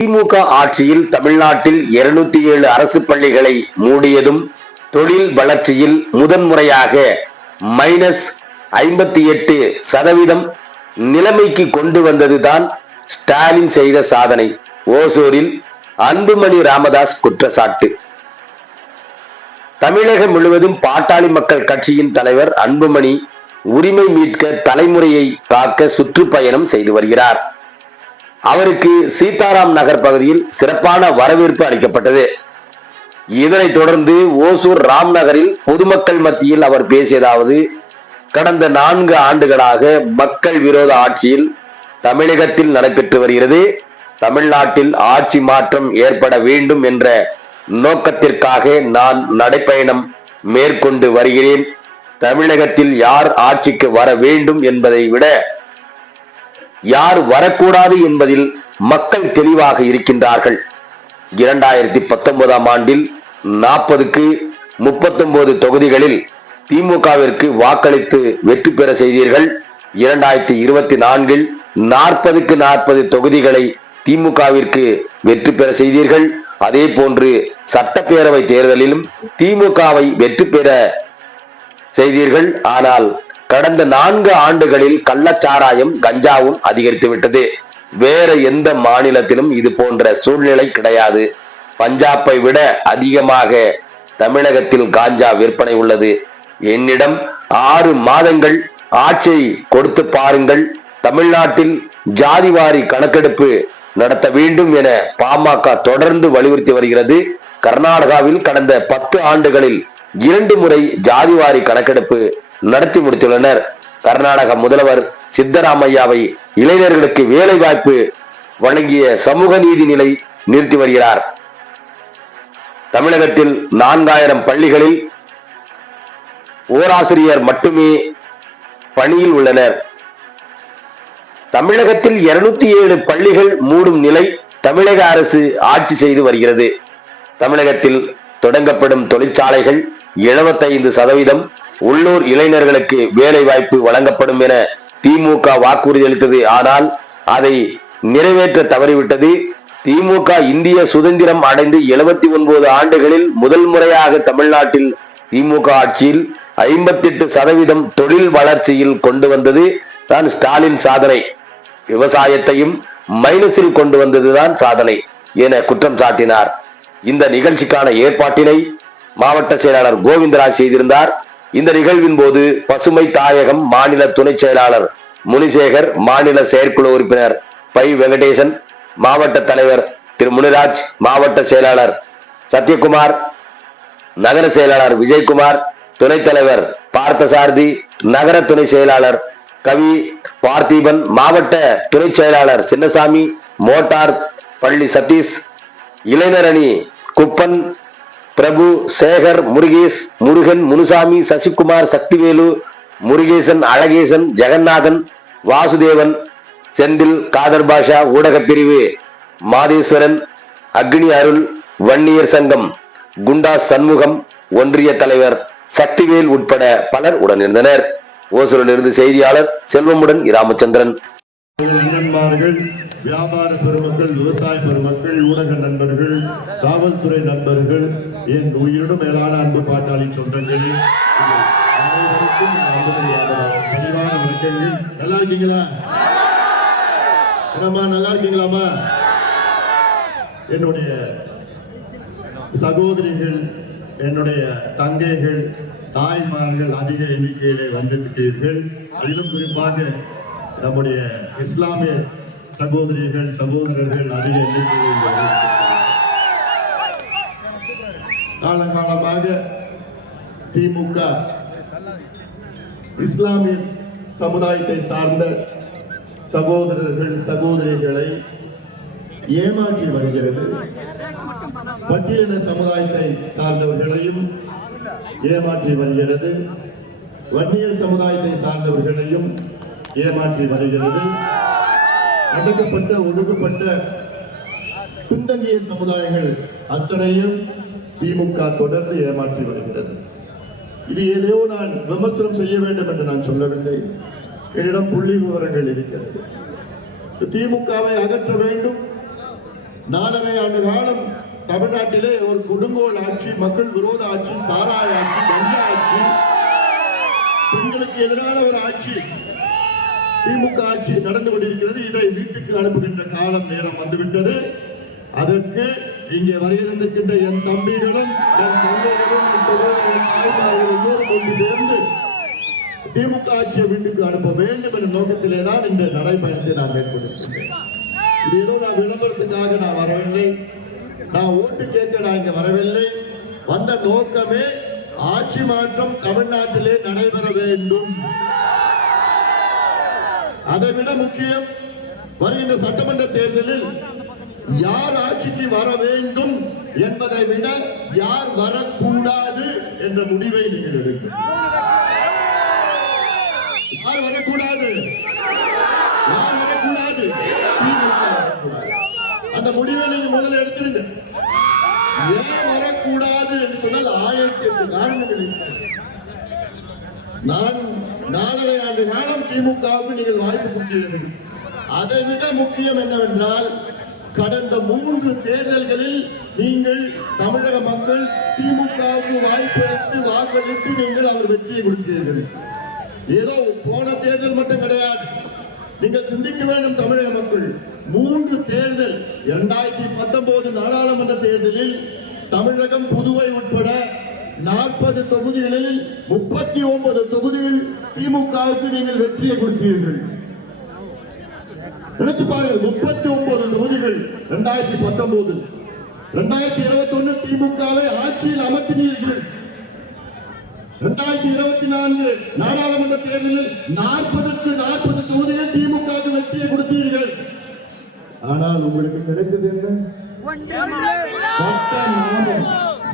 திமுக ஆட்சியில் தமிழ்நாட்டில் 207 அரசு பள்ளிகளை மூடியதும் தொழில் வளர்ச்சியில் முதன்முறையாக -58% நிலைமைக்கு கொண்டு வந்ததுதான் ஸ்டாலின் செய்த சாதனை. ஓசூரில் அன்புமணி ராமதாஸ் குற்றச்சாட்டு. தமிழகம் முழுவதும் பாட்டாளி மக்கள் கட்சியின் தலைவர் அன்புமணி உரிமை மீட்க தலைமுறையை காக்க சுற்றுப்பயணம் செய்து வருகிறார். அவருக்கு சீதாராம் நகர் பகுதியில் சிறப்பான வரவேற்பு அளிக்கப்பட்டது. இதனைத் தொடர்ந்து ஓசூர் ராம் நகரில் பொதுமக்கள் மத்தியில் அவர் பேசியதாவது: கடந்த 4 ஆண்டுகளாக மக்கள் விரோத ஆட்சியில் தமிழகத்தில் நடைபெற்று வருகிறது. தமிழ்நாட்டில் ஆட்சி மாற்றம் ஏற்பட வேண்டும் என்ற நோக்கத்திற்காக நான் நடைப்பயணம் மேற்கொண்டு வருகிறேன். தமிழகத்தில் யார் ஆட்சிக்கு வர வேண்டும் என்பதை விட யார் வரக்கூடாது என்பதில் மக்கள் தெளிவாக இருக்கின்றார்கள். 2019 ஆண்டில் 40க்கு 39 தொகுதிகளில் திமுகவிற்கு வாக்களித்து வெற்றி பெற செய்தீர்கள். 2024இல் 40க்கு 40 தொகுதிகளை திமுகவிற்கு வெற்றி பெற செய்தீர்கள். அதே போன்று சட்டப்பேரவை தேர்தலிலும் திமுகவை வெற்றி பெற செய்தீர்கள். ஆனால் கடந்த 4 ஆண்டுகளில் கள்ளச்சாராயம், கஞ்சாவும் அதிகரித்துவிட்டது. வேற எந்த மாநிலத்திலும் இது போன்ற சூழ்நிலை கிடையாது. பஞ்சாபை விட அதிகமாக தமிழகத்தில் காஞ்சா விற்பனை உள்ளது. என்னிடம் 6 மாதங்கள் ஆட்சியை கொடுத்து பாருங்கள். தமிழ்நாட்டில் ஜாதிவாரி கணக்கெடுப்பு நடத்த வேண்டும் என பாமக தொடர்ந்து வலியுறுத்தி வருகிறது. கர்நாடகாவில் கடந்த 10 ஆண்டுகளில் 2 முறை ஜாதிவாரி கணக்கெடுப்பு நடத்தி முடித்துள்ளனர். கர்நாடக முதல்வர் சித்தராமையாவை இளைஞர்களுக்கு வேலை வாய்ப்பு வழங்கிய சமூக நீதி நிலை நிறுத்தி வருகிறார். தமிழகத்தில் 4000 பள்ளிகளில் ஓராசிரியர் மட்டுமே பணியில் உள்ளனர். தமிழகத்தில் 207 பள்ளிகள் மூடும் நிலை தமிழக அரசு ஆட்சி செய்து வருகிறது. தமிழகத்தில் தொடங்கப்படும் தொழிற்சாலைகள் 75% உள்ளூர் இளைஞர்களுக்கு வேலை வாய்ப்பு வழங்கப்படும் என திமுக வாக்குறுதி அளித்தது. ஆனால் அதை நிறைவேற்ற தவறிவிட்டது. திமுக இந்திய சுதந்திரம் அடைந்து 79 ஆண்டுகளில் முதல் முறையாக தமிழ்நாட்டில் திமுக ஆட்சியில் 58% தொழில் வளர்ச்சியில் கொண்டு வந்தது தான் ஸ்டாலின் சாதனை. விவசாயத்தையும் மைனஸில் கொண்டு வந்ததுதான் சாதனை என குற்றம் சாட்டினார். இந்த நிகழ்ச்சிக்கான ஏற்பாட்டினை மாவட்ட செயலாளர் கோவிந்தராஜ் செய்திருந்தார். இந்த நிகழ்வின் போது பசுமை தாயகம் மாநில துணை செயலாளர் முனிசேகர், மாநில செயற்குழு உறுப்பினர் பை வெங்கடேசன், மாவட்ட தலைவர் திரு முனிராஜ், மாவட்ட செயலாளர் சத்யகுமார், நகர செயலாளர் விஜயகுமார், துணைத் தலைவர் பார்த்தசாரதி, நகர துணை செயலாளர் கவி பார்த்திபன், மாவட்ட துணை செயலாளர் சின்னசாமி, மோட்டார் பள்ளி சதீஷ், இளைஞர் அணி குப்பன், பிரபு, சேகர், முருகேஷ், முருகன், முனுசாமி, சசிகுமார், சக்திவேலு, முருகேசன், அழகேசன், ஜெகநாதன், வாசுதேவன், செந்தில், காதர் பாஷா, ஊடக பிரிவு மாதேஸ்வரன், அக்னி அருள், வன்னியர் சங்கம் குண்டா சண்முகம், ஒன்றிய தலைவர் சக்திவேல் உட்பட பலர் உடனிருந்தனர். ஓசூரிலிருந்து செய்தியாளர் செல்வமுடன் ராமச்சந்திரன். வியாபார பெருமக்கள், விவசாய பெருமக்கள், ஊடக நண்பர்கள், காவல்துறை நண்பர்கள், என் உயிரிடும் மேலான அன்பு பாட்டாளி சொந்தங்களே, பணிவான வணக்கங்கள். நல்லா இருக்கீங்களா? நல்லா இருக்கீங்களாமா? என்னுடைய சகோதரிகள், என்னுடைய தங்கைகள், தாய்மார்கள் அதிக எண்ணிக்கையிலே வந்திருக்கிறீர்கள். அதிலும் குறிப்பாக நம்முடைய இஸ்லாமிய சகோதரிகள், சகோதரர்கள் அதிக எண்ணிக்கையில் காலகாலமாக திமுக இஸ்லாமிய சமுதாயத்தை சார்ந்த சகோதரர்கள், சகோதரிகளை ஏமாற்றி வருகிறது. பட்டியலின சமுதாயத்தை சார்ந்தவர்களையும் ஏமாற்றி வருகிறது. வன்னியர் சமுதாயத்தை சார்ந்தவர்களையும் ஏமாற்றி வருகிறது. அடக்கப்பட்ட, ஒடுக்கப்பட்ட பின்தங்கிய சமுதாயங்கள் அத்தனையும் திமுக தொடர்ந்து ஏமாற்றி வருகிறது. இது ஏதோ நான் விமர்சனம் செய்ய வேண்டும் என்று நான் சொல்லவில்லை. என்னிடம் புள்ளி விவரங்கள் இருக்கிறது. திமுகவை அகற்ற வேண்டும், 4.5 ஆண்டு காலம் தமிழ்நாட்டிலே ஒரு கொடுங்கோல் ஆட்சி, மக்கள் விரோத ஆட்சி, சாராய ஆட்சி, கஞ்சா ஆட்சி, பெண்களுக்கு எதிரான ஒரு ஆட்சி, திமுக ஆட்சி நடந்து கொண்டிருக்கிறது. இதை வீட்டுக்கு அனுப்புகின்ற காலம் நேரம் வந்துவிட்டது. அதற்கு இங்கே வருகின்ற என் தம்பிகளும் என் தந்தைகளும் என் தாய்மார்கள் எல்லோரும் ஒன்று சேர்ந்து திமுக ஆட்சியை வீட்டுக்கு அனுப்ப வேண்டும் என்ற நோக்கத்திலே தான் இந்த நடைபயணத்தை நான் மேற்கொண்டிருக்கின்றேன். இது ஏதோ நான் விளம்பரத்துக்காக நான் வரவில்லை, நான் ஓட்டு கேட்க நான் இங்க வரவில்லை. வந்த நோக்கமே ஆட்சி மாற்றம் தமிழ்நாட்டிலே நடைபெற வேண்டும். அதை விட முக்கியம், வருகின்ற சட்டமன்ற தேர்தலில் யார் ஆட்சிக்கு வர வேண்டும் என்பதை விட யார் வரக்கூடாது என்ற முடிவை நீங்கள் எடுக்கும். யார் வரக்கூடாது, யார் வரக்கூடாது, அந்த முடிவை நீங்க முதல்ல எடுத்துடுங்க. ஏன் வரக்கூடாது என்று சொன்னால் 1008 காரணங்கள். நான் 4.5 ஆண்டு காலம் திமுகவுக்கு நீங்கள் வாய்ப்பு கொடுத்தீர்கள். அதை விட முக்கியம் என்னவென்றால், கடந்த 3 தேர்தல்களில் நீங்கள் தமிழக மக்கள் திமுகவுக்கு வாய்ப்பு அளித்து வாக்களித்து நீங்கள் அவர் வெற்றியை கொடுத்தீர்கள். ஏதோ போன தேர்தல் மட்டும் கிடையாது, நீங்கள் சிந்திக்க வேண்டும். தமிழக மக்கள் 3 தேர்தல், 2019 நாடாளுமன்ற தேர்தலில் தமிழகம் புதுவை உட்பட 40 தொகுதிகளில் 39 தொகுதிகள் திமுகவுக்கு நீங்கள் வெற்றியை கொடுத்தீர்கள். நினைத்து பாருங்கள், 39 தொகுதிகள் 2019. 2021 திமுகவை ஆட்சியில் அமர்த்தினீர்கள். 2024 நாடாளுமன்ற தேர்தலில் 40க்கு 40 தொகுதிகள் திமுகவுக்கு வெற்றியை கொடுத்தீர்கள். ஆனால் உங்களுக்கு கிடைத்தது என்ன?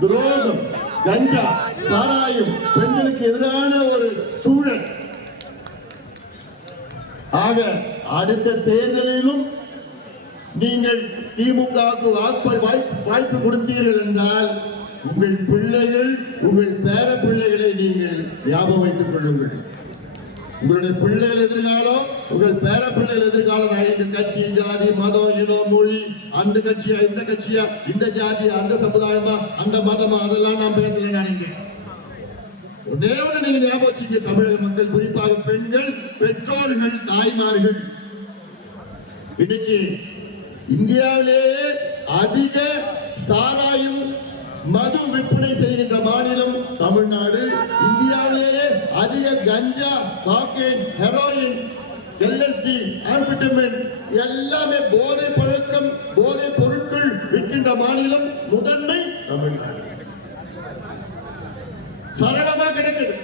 துரோகம், கஞ்சா, சாராயம், பெண்களுக்கு எதிரான ஒரு சூழல். ஆக அடுத்த தேர்தலிலும் நீங்கள் திமுகவுக்கு வாய்ப்பு கொடுத்தீர்கள் என்றால் உங்கள் பிள்ளைகள், உங்கள் பேர பிள்ளைகளை நீங்கள் ஞாபகம் வைத்துக் கொள்ளுங்கள். உங்களுடைய பிள்ளைகள் எதிர்காலம், உங்கள் பேர பிள்ளைகள் எதிர்காலம் இந்த கட்சி, ஜாதி, மதம், இனம், மொழி, அந்த கட்சியா, இந்த கட்சியா, இந்த ஜாதியா, அந்த சமுதாயமா, அந்த மதமா, அதெல்லாம் நான் பேசல. நினைங்க, நீங்க ஞாபகம் வச்சுக்க. தமிழக மக்கள், குறிப்பாக பெண்கள், பெற்றோர்கள், தாய்மார்கள், இன்னைக்கு இந்தியாவிலேயே அதிக சாராயம், மது விற்பனை செய்கின்ற மாநிலம் தமிழ்நாடு. இந்தியாவிலேயே அதிக கஞ்சா, காக்கைன், ஹெரோயின், LSD, ஆம்பிட்டமின் எல்லாமே போதை பழக்கம், போதை பொருட்கள் விற்கின்ற மாநிலம் முதன்மை தமிழ்நாடு. சரளமா கிடைக்குது.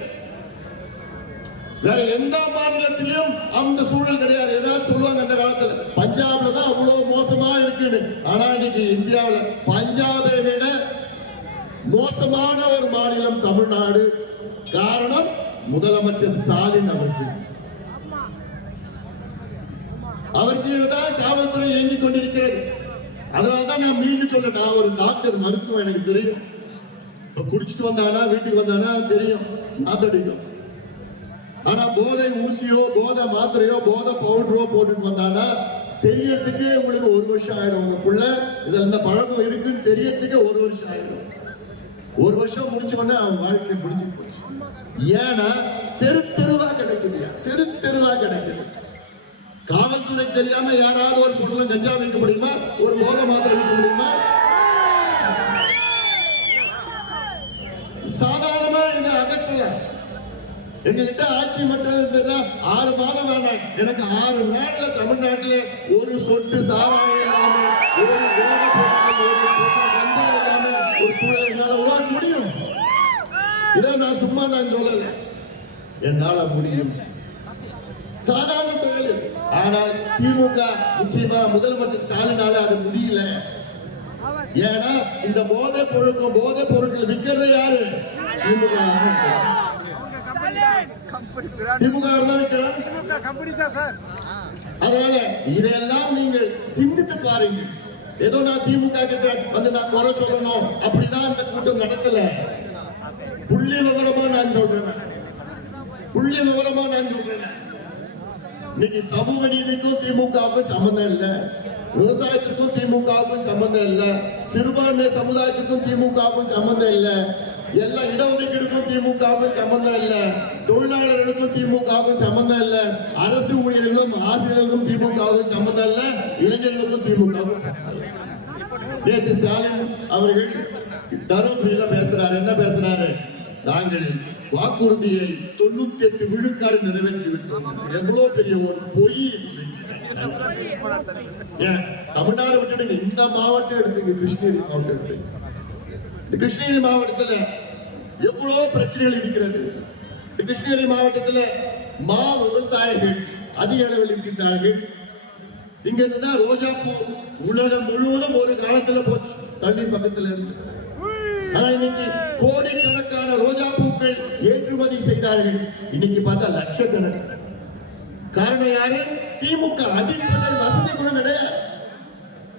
வேற எந்த மாநிலத்திலும் அந்த சூழல் கிடையாது. ஏதாவது சொல்லுவாங்க அந்த காலத்துல, பஞ்சாப்ல தான் அவ்வளவு மோசமா இருக்குன்னு. ஆனா இன்னைக்கு இந்தியாவில் பஞ்சாபை விட மோசமான ஒரு மாநிலம் தமிழ்நாடு. காரணம் முதலமைச்சர் ஸ்டாலின் அவர்கள். அவர் கீழதான் காவல்துறை இயங்கிக் கொண்டிருக்கிறது. அதனால்தான் நான் மீண்டும் சொல்ல, நான் ஒரு டாக்டர், மருத்துவம், எனக்கு தெரியும். குடிச்சிட்டு வந்தானா, வீட்டுக்கு வந்தானா தெரியும், நாத்தடிக்கும். ஆனா போதை ஊசியோ, போதை மாத்திரையோ, போதை பவுடரோ போட்டுட்டு வந்தானா தெரியறதுக்கு உங்களுக்கு 1 வருஷம் ஆயிடும். உங்களுக்குள்ள இதுல இந்த பழக்கம் இருக்குன்னு தெரியறதுக்கு 1 வருஷம் ஆயிடும். 1 வருஷம் முடிச்ச உடனே அவன் வாழ்க்கை முடிஞ்சு போச்சு. ஏன்னா தெருவா கிடைக்குது, தெருவா கிடைக்குது. காவல்துறை தெரியாம யாராவது ஒரு பொருளை கஞ்சா வைக்க முடியுமா? ஒரு போதை மாத்திரை வைக்க முடியுமா? சாதாரணமா இதை அகற்றல. எங்ககிட்ட ஆட்சி மட்டும் இருந்ததுன்னா 6 மாதம் வேண்டாம், எனக்கு 6 நாள்ல தமிழ்நாட்டில் ஒரு சொட்டு சாராயம் இல்லாம, ஒரு சூழலை என்னால உருவாக்க முடியும். இதை நான் சும்மா நான் சொல்லல, என்னால முடியும். சாதாரண செயல். ஆனால் திமுக நிச்சயமா முதலமைச்சர் ஸ்டாலினால அது முடியல. ஏன்னா இந்த போதை பொருட்கள் விற்கிறது யாரு? திமுக. அதனால இதையெல்லாம் நீங்கள் சிந்தித்து பாருங்கள். ஏதோ நான் திமுக கிட்ட வந்து நான் குறை சொல்லணும் அப்படிதான் அந்த கூட்டம் நடக்கல. புள்ளி விவரமா நான் சொல்றேன். இன்னைக்கு சமூக நீதிக்கும் திமுகவுக்கும் சம்பந்தம் இல்லை. விவசாயத்திற்கும் திமுகவுக்கும் சம்பந்தம் இல்ல, சிறுபான்மை சமுதாயத்திற்கும் திமுகவுக்கும் சம்பந்தம் இல்ல, எல்லா இடஒதுக்கீடுக்கும் திமுகவுக்கும் சம்பந்தம் இல்ல, தொழிலாளர்களுக்கும் திமுகவுக்கும் சம்பந்தம் இல்ல, அரசு ஊழியர்களும் ஆசிரியர்களுக்கும் திமுகவுக்கும் சம்பந்தம் இல்ல, இளைஞர்களுக்கும் திமுகவுக்கும் சம்பந்தம் இல்ல. நேற்று ஸ்டாலின் அவர்கள் தருமபுரியில பேசுறாரு. என்ன பேசுறாரு? நாங்கள் வாக்குறுதியை 98 விழுக்காடு நிறைவேற்றி விட்டோம். எவ்வளவு பெரிய ஒரு பொய்! தமிழ்நாடு விட்டு இந்த மாவட்டம் எடுத்துங்க, கிருஷ்ணகிரி மாவட்டம் எடுத்துங்க. இந்த கிருஷ்ணகிரி மாவட்டத்துல எவ்வளவு பிரச்சனைகள் இருக்கிறது. இந்த கிருஷ்ணகிரி மாவட்டத்துல மா விவசாயிகள் அதிக அளவில் இருக்கின்றார்கள். இங்க இருந்தா ரோஜா பூ உலகம் முழுவதும் ஒரு காலத்துல போச்சு, தண்ணி பக்கத்துல இருந்து. ஆனா இன்னைக்கு கோடிக்கணக்கான ரோஜா பூக்கள் ஏற்றுமதி செய்தார்கள். இன்னைக்கு பார்த்தா லட்சக்கணக்கு. காரணம் யாரு? திமுக. அதிபரை வசதி கூட கிடையாது.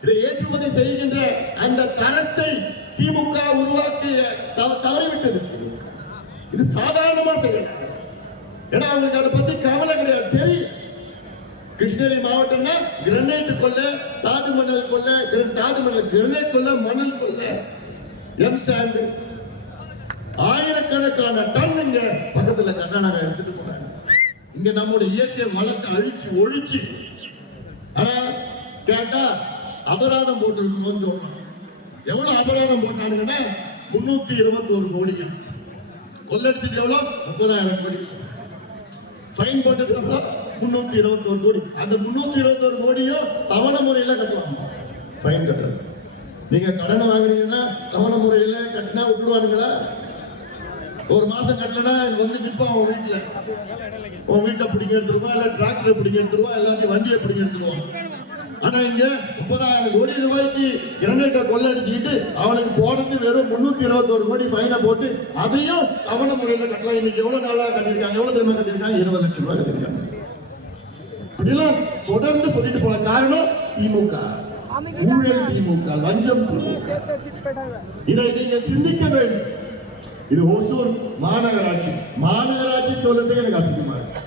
இதை ஏற்றுமதி செய்கின்ற அந்த தரத்தை திமுக உருவாக்கிய தவறிவிட்டது. இது சாதாரணமா செய்யலாம். ஏன்னா அவங்களுக்கு அதை பத்தி கவலை கிடையாது, தெரியும். கிருஷ்ணகிரி மாவட்டம்னா கிரனைட் கொள்ள, தாது மணல் கொள்ள, கிரனைட் கொள்ள, மணல் கொள்ள, எம் சாண்ட் ஆயிரக்கணக்கான டன் இங்க பக்கத்துல கர்நாடகா எடுத்துட்டு போறாங்க. இங்க நம்முடைய இயற்கை வளத்தை அழிச்சு ஒழிச்சு. ஆனா கேட்டா அபராதம் போட்டு சொல்றாங்க. எவ்வளவு அபராதம் போட்டானுங்கன்னா 321 கோடிகள். கொள்ளடிச்சது எவ்வளவு? 30,000 கோடி. ஃபைன் போட்டது எவ்வளவு? 321 கோடி. அந்த 321 கோடியும் தவணை முறையில கட்டலாம். ஃபைன் கட்டுறது. நீங்க கடனை வாங்குறீங்கன்னா தவணை முறையில கட்டினா விட்டுடுவானுங்களா? ஒரு மாசம் கட்டலன்னா வந்து நிற்பான் உன் வீட்டுல. உன் வீட்டை பிடிக்க எடுத்துருவான், இல்ல டிராக்டரை பிடிக்க எடுத்துருவான், எல்லாத்தையும் வண்டியை பிடிக்க எடுத்துருவான். ஆனா இங்க 30,000 கோடி ரூபாய்க்கு கிரனைட்டை கொள்ளடிச்சுக்கிட்டு அவனுக்கு போடுறது வெறும் 321 கோடி ஃபைனை போட்டு அதையும் தவணை முறையில கட்டலாம். இன்னைக்கு எவ்வளவு நாளா கட்டிருக்காங்க? எவ்வளவு தெரியுமா கட்டிருக்காங்க? 20 லட்சம் ரூபாய் கட்டிருக்காங்க. இப்படிலாம் தொடர்ந்து சொல்லிட்டு போன காரணம் திமுக ஊழல், திமுக லஞ்சம். இதை நீங்கள் சிந்திக்க வேண்டும். இது ஒசூர் மாநகராட்சி சொல்றதுக்கு எனக்கு அசிங்கமா இருக்கு.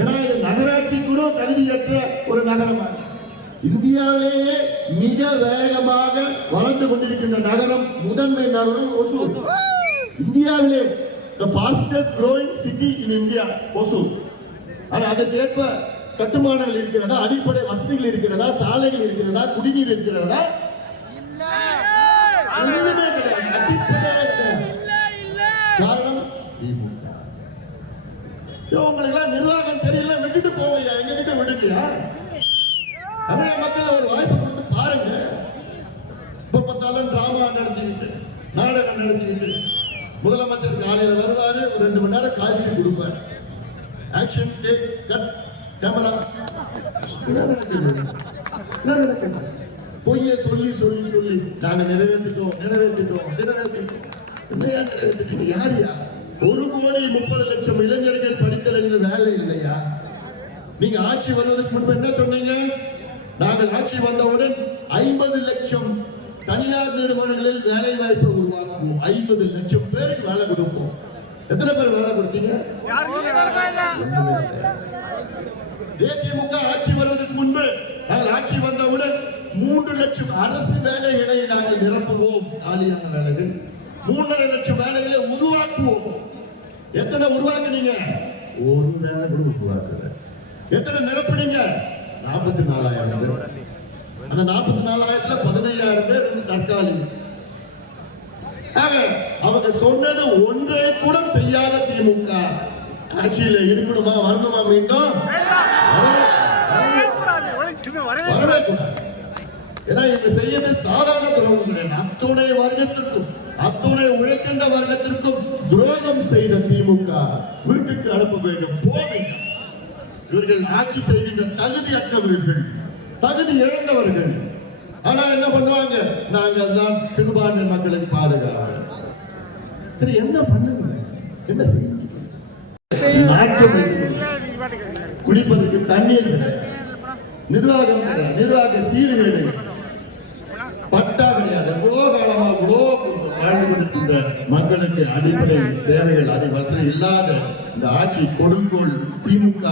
ஏன்னா இது நகராட்சி கூட தகுதியற்ற ஒரு நகரமா. இந்தியாவிலேயே மிக வேகமாக வளர்ந்து கொண்டிருக்கின்ற நகரம், முதன்மை நகரம் ஒசூர். இந்தியாவிலே the fastest growing city in India Hosur. ஆனா அதற்கு ஏற்ப கட்டுமானங்கள் இருக்கிறதா? அடிப்படை வசதிகள் இருக்கிறதா? சாலைகள் இருக்கிறதா? குடிநீர் இருக்கிறதா? காரணம் திமுக. உங்களுக்கு நிர்வாகம் தெரியல, விட்டுட்டு போவையா, எங்க கிட்ட விடுங்கயா. தமிழக மக்கள் ஒரு வாய்ப்பு கொடுத்து பாருங்க. இப்ப பார்த்தாலும் டிராமா நடிச்சுக்கிட்டு, நாடகம் நடிச்சுக்கிட்டு, முதலமைச்சர் காலையில் வருவாரு, ஒரு 2 மணி நேரம் காட்சி கொடுப்பார். Action take cut camera. என்ன நடக்குது? பொய்ய சொல்லி சொல்லி சொல்லி நாங்க நிறைவேற்றிட்டோம். யாரியா? 1,30,00,000 இளைஞர்கள் படித்தலையில் வேலை இல்லையா? நீங்க ஆட்சி வருவதற்கு முன்பு என்ன சொன்னீங்க? நாங்கள் ஆட்சி வந்தவுடன் 50 லட்சம் தனியார் நிறுவனங்களில் வேலை வாய்ப்பை உருவாக்குவோம். 50 லட்சம் பேருக்கு வேலை கொடுப்போம். எத்தனை பேர் வேலை கொடுத்தீங்க? தேமுக ஆட்சி வருவதற்கு முன்பு நாங்கள் ஆட்சி வந்தவுடன் 3 லட்சம் அரசு வேலைகளை நாங்கள் நிரப்புவோம். காலியான வேலைகள் 3.5 லட்சம் வேலைகளை உருவாக்குவோம். எத்தனை உருவாக்குனீங்க? ஒரு வேலை கூட உருவாக்குற. எத்தனை நிரப்புனீங்க? 44,000 பேர். அந்த 44,000ல 15,000 பேர் வந்து தற்காலிகம். அவங்க சொன்னது ஒன்றை கூட செய்யாத திமுக ஆட்சியில இருக்கணுமா? வரணுமா? மீண்டும் வரவே கூடாது. ஏன்னா இவங்க செய்யறது சாதாரண துரோகம் கிடையாது. அத்துணை வர்க்கத்திற்கும், அத்துணை உழைக்கின்ற வர்க்கத்திற்கும் துரோகம் செய்த திமுக வீட்டுக்கு அனுப்ப வேண்டும். போவீங்க. இவர்கள் ஆட்சி செய்கின்ற தகுதியற்றவர்கள், தகுதி இழந்தவர்கள். ஆனா என்ன பண்ணுவாங்க? நாங்கள் தான் சிறுபான்மை மக்களுக்கு பாதுகாப்பு. என்ன பண்ணுங்க? என்ன செய்ய? குடிப்பதற்கு தண்ணீர் கிடையாது, நிர்வாகம் கிடையாது, நிர்வாக சீர்கேடு, பட்டா கிடையாது. எவ்வளோ காலமா வாழ்ந்து கொண்டிருக்கின்ற மக்களுக்கு அடிப்படை தேவைகள் அதை வசதி இல்லாத இந்த ஆட்சி கொடுங்கோல் திமுக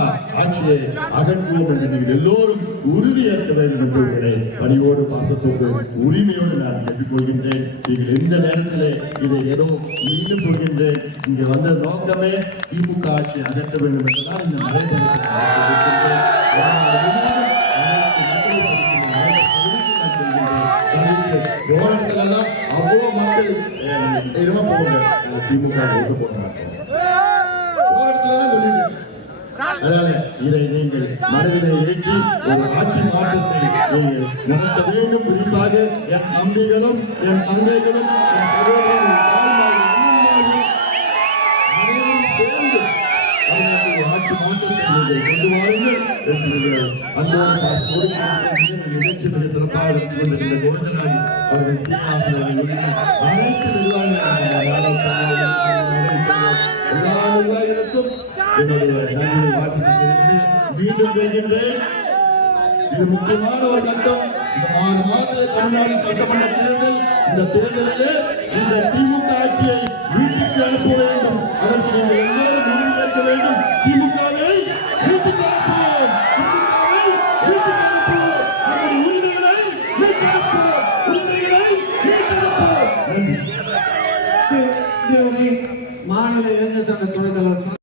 ஆட்சியை அகற்றுவோம் என்று எல்லோரும் உறுதியேற்க வேண்டும் என்று உங்களை பணியோடு பாசத்தோடு உரிமையோடு நான் கேட்டுக்கொள்கின்றேன். நீங்கள் எந்த நேரத்திலே இதை ஏதோ மீண்டும் சொல்கின்றேன், இங்கு வந்த நோக்கமே திமுக ஆட்சி அகற்ற வேண்டும் என்றுதான் இந்த நடைபெறுகின்ற அவ்வளோ மக்கள் திமுக ஓட்டு போட மாட்டோம். அதனால இதை நீங்கள் மனதிலே ஏற்றி ஒரு ஆட்சி மாற்றத்தை நீங்கள் நடத்த வேண்டும். குறிப்பாக என் தம்பிகளும் என் தங்கைகளும் என் சகோதரர்களும் அனைவரும் சேர்ந்து ஆட்சி மாற்றத்தை நீங்கள் கொண்டு வாருங்கள் என்று அன்போடு நிகழ்ச்சி மிக சிறப்பாக நடத்தி கொண்டிருந்த கோவிந்தராஜ் அவர்கள் சீனிவாசன் அனைத்து எல்லா நிர்வாகிகளுக்கும் என்னுடைய நன்றியை வாழ்த்து தெரிந்து மீண்டும் சொல்கின்றேன். இது முக்கியமான ஒரு கட்டம். இந்த 6 மாதத்தில் தமிழ்நாடு சட்டமன்ற தேர்தல். இந்த தேர்தலிலே இந்த திமுக ஆட்சியை வீட்டுக்கு அனுப்ப வேண்டும். அதற்கு நீங்கள் எல்லாரும் உறுதியேற்க வேண்டும். திமுகவை வீட்டுக்கு அனுப்புவோம். திமுகவை வீட்டுக்கு அனுப்புவோம். நம்முடைய உரிமைகளை வீட்டுக்கு அனுப்புவோம். உரிமைகளை வீட்டுக்கு அனுப்புவோம். மாநில இளைஞர் சங்க துணைத் தலைவர்